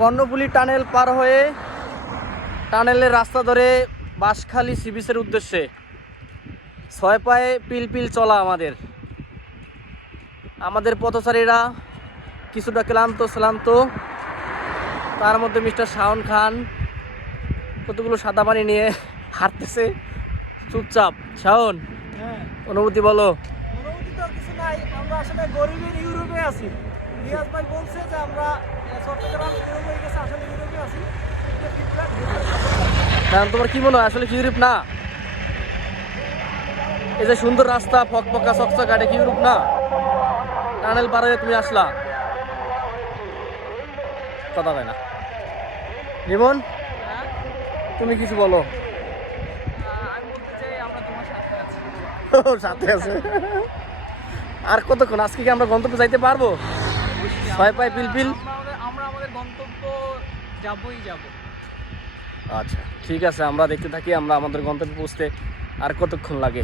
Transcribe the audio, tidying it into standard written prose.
Karnaphuli tunnel পার হয়ে টানেলের রাস্তা ধরে বাঁশখালী সি বিচের উদ্দেশ্যে 6 পায়ে পিলপিল চলা আমাদের পথচারীরা কিছুটা ক্লান্ত, তার মধ্যে মিস্টার শাওন খান কতগুলো সাদা পানি নিয়ে হাঁটতেছে চুপচাপ। শাওন, অনুভূতি বলো। অনুভূতি তো কিছু নাই, আমরা আসলে গরিবের ইউরোপে আছি। রিয়াজ ভাই বলছে যে আমরা চট্টগ্রাম ইউরোপে গেছে, আসলে ইউরোপে আছি। কারণ তোমার কি মনে হয় আসলে কি ইউরোপ না? এই যে সুন্দর রাস্তা ফকফকা চকচকা, এটা কি ইউরোপ না? টানেল পার হয়ে তুমি আসলা, কথা হয় না। রিমন, তুমি কিছু বলো। আমি বলতে চাই আমরা তোমার সাথে আছি। সাথে আছে। আর কতক্ষণ? আজকে কি আমরা গন্তব্যে যাইতে পারবো? 6 পায়ে পিলপিল। আমরা আমাদের গন্তব্য যাবই যাব। আচ্ছা ঠিক আছে, আমরা দেখতে থাকি আমরা আমাদের গন্তব্যে পৌঁছতে আর কতক্ষণ লাগে।